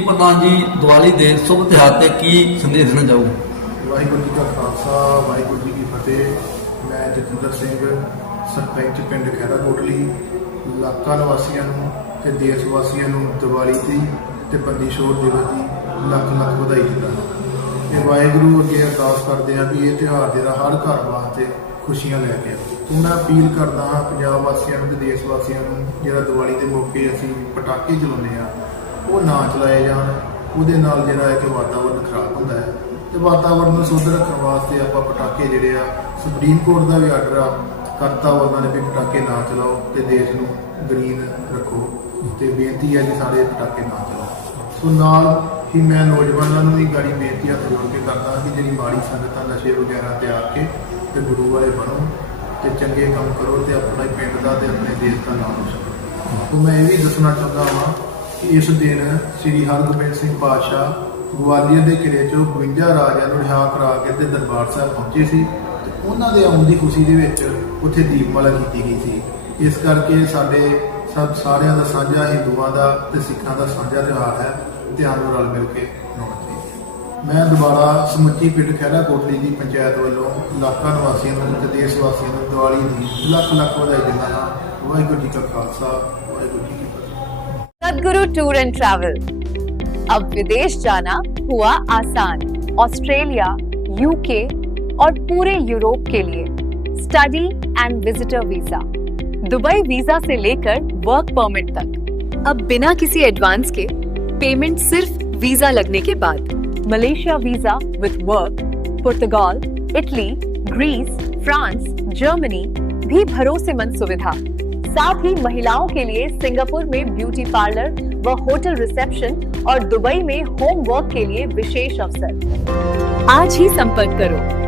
ਪ੍ਰਧਾਨ ਜੀ, ਦੀਵਾਲੀ ਦੇ ਸ਼ੁਭ ਤਿਉਹਾਰ ਤੇ ਕੀ ਸੰਦੇਸ਼ ਦੇਣਾ ਚਾਹੋਗੇ? ਵਾਹਿਗੁਰੂ ਜੀ ਕਾ ਖਾਲਸਾ, ਵਾਹਿਗੁਰੂ ਜੀ ਕੀ ਫਤਿਹ। ਮੈਂ ਜਤਿੰਦਰ ਸਿੰਘ, ਸਰਪੰਚ ਪਿੰਡ ਖਹਿਰਾ ਕੋਟਲੀ, ਇਲਾਕਾ ਨਿਵਾਸੀਆਂ ਨੂੰ ਤੇ ਦੇਸ਼ ਵਾਸੀਆਂ ਨੂੰ ਦੀਵਾਲੀ ਦੀ ਤੇ ਬੰਦੀ ਛੋੜ ਦਿਵਸ ਦੀ ਲੱਖ ਲੱਖ ਵਧਾਈ ਦਿੰਦਾ ਤੇ ਵਾਹਿਗੁਰੂ ਅੱਗੇ ਅਰਦਾਸ ਕਰਦੇ ਆ ਵੀ ਇਹ ਤਿਉਹਾਰ ਜਿਹੜਾ ਹਰ ਘਰ ਵਾਸਤੇ ਖੁਸ਼ੀਆਂ ਲੈ ਕੇ ਆਵੇ। ਤੇ ਮੈਂ ਅਪੀਲ ਕਰਦਾ ਹਾਂ ਪੰਜਾਬ ਵਾਸੀਆਂ ਨੂੰ ਤੇ ਦੇਸ਼ ਵਾਸੀਆਂ ਨੂੰ ਜਿਹੜਾ ਦੀਵਾਲੀ ਦੇ ਮੌਕੇ ਅਸੀਂ ਪਟਾਕੇ ਚਲਾਉਂਦੇ ਆ ਉਹ ਨਾ ਚਲਾਏ ਜਾਣ, ਉਹਦੇ ਨਾਲ ਜਿਹੜਾ ਹੈ ਕਿ ਵਾਤਾਵਰਨ ਖਰਾਬ ਹੁੰਦਾ ਹੈ। ਤੇ ਵਾਤਾਵਰਨ ਨੂੰ ਸ਼ੁੱਧ ਰੱਖਣ ਵਾਸਤੇ ਆਪਾਂ ਪਟਾਕੇ ਜਿਹੜੇ ਆ ਸੁਪਰੀਮ ਕੋਰਟ ਦਾ ਵੀ ਆਰਡਰ ਆ, ਕਰਤਾ ਉਹਨਾਂ ਨੇ ਵੀ ਪਟਾਕੇ ਨਾ ਚਲਾਓ ਤੇ ਦੇਸ਼ ਨੂੰ ਗ੍ਰੀਨ ਰੱਖੋ। ਤੇ ਬੇਨਤੀ ਹੈ ਕਿ ਸਾਰੇ ਪਟਾਕੇ ਨਾ ਚਲਾਓ। ਸੋ ਨਾਲ ਹੀ ਮੈਂ ਨੌਜਵਾਨਾਂ ਨੂੰ ਵੀ ਗਾੜੀ ਬੇਨਤੀ ਹੱਥ ਜੋੜ ਕੇ ਕਰਦਾ ਕਿ ਜਿਹੜੀ ਮਾੜੀ ਸੰਗਤ ਆ ਨਸ਼ੇ ਵਗੈਰਾ ਤਿਆਗ ਕੇ ਤੇ ਗੁਰੂ ਵਾਲੇ ਬਣੋ ਤੇ ਚੰਗੇ ਕੰਮ ਕਰੋ ਤੇ ਆਪਣੇ ਪਿੰਡ ਦਾ ਤੇ ਆਪਣੇ ਦੇਸ਼ ਦਾ ਨਾਮ ਰੋਸ਼ਨ ਕਰੋ। ਤੋਂ ਮੈਂ ਇਹ ਵੀ ਦੱਸਣਾ ਚਾਹੁੰਦਾ ਹਾਂ ਇਸ ਦਿਨ ਸ੍ਰੀ ਹਰਗੋਬਿੰਦ ਸਿੰਘ ਪਾਤਸ਼ਾਹ ਗਵਾਲੀਅਰ ਦੇ ਕਿਲੇ ਚੋਂ 52 ਰਾਜਿਆਂ ਨੂੰ ਰਿਹਾ ਕਰਾ ਕੇ ਤੇ ਦਰਬਾਰ ਸਾਹਿਬ ਪਹੁੰਚੇ ਸੀ ਤੇ ਉਹਨਾਂ ਦੇ ਆਉਣ ਦੀ ਖੁਸ਼ੀ ਦੇ ਵਿੱਚ ਉੱਥੇ ਦੀਪਮਾਲਾ ਕੀਤੀ ਗਈ ਸੀ। ਇਸ ਕਰਕੇ ਸਾਡੇ ਸਭ ਸਾਰਿਆਂ ਦਾ ਸਾਂਝਾ, ਹਿੰਦੂਆਂ ਦਾ ਤੇ ਸਿੱਖਾਂ ਦਾ ਸਾਂਝਾ ਤਿਉਹਾਰ ਹੈ। ਧਿਆਨ ਨੂੰ ਰਲ ਮਿਲ ਕੇ ਮਨਾਉਣਾ ਚਾਹੀਦਾ ਮੈਂ ਦੁਬਾਰਾ ਸਮੁੱਚੀ ਪਿੰਡ ਖਹਿਰਾ ਕੋਟਲੀ ਦੀ ਪੰਚਾਇਤ ਵੱਲੋਂ ਇਲਾਕਾ ਨਿਵਾਸੀਆਂ ਨੂੰ ਤੇ ਦੇਸ਼ ਵਾਸੀਆਂ ਨੂੰ ਦੀਵਾਲੀ ਦੀ ਲੱਖ ਲੱਖ ਵਧਾਈ ਦਿੰਦਾ ਹਾਂ। ਵਾਹਿਗੁਰੂ ਜੀ ਕਾ ਖਾਲਸਾ, ਵਾਹਿਗੁਰੂ ਜੀ सदगुरु टूर एंड ट्रैवल अब विदेश जाना हुआ आसान। ऑस्ट्रेलिया यूके और पूरे यूरोप के लिए। Study and visitor visa Dubai visa से लेकर वर्क परमिट तक। अब बिना किसी एडवांस के पेमेंट सिर्फ़ वीज़ा लगने के बाद। Malaysia visa with work Portugal Italy Greece France Germany भी भरोसेमंद सुविधा। साथ ही महिलाओं के लिए सिंगापुर में ब्यूटी पार्लर व होटल रिसेप्शन और दुबई में होम वर्क के लिए विशेष अवसर आज ही संपर्क करो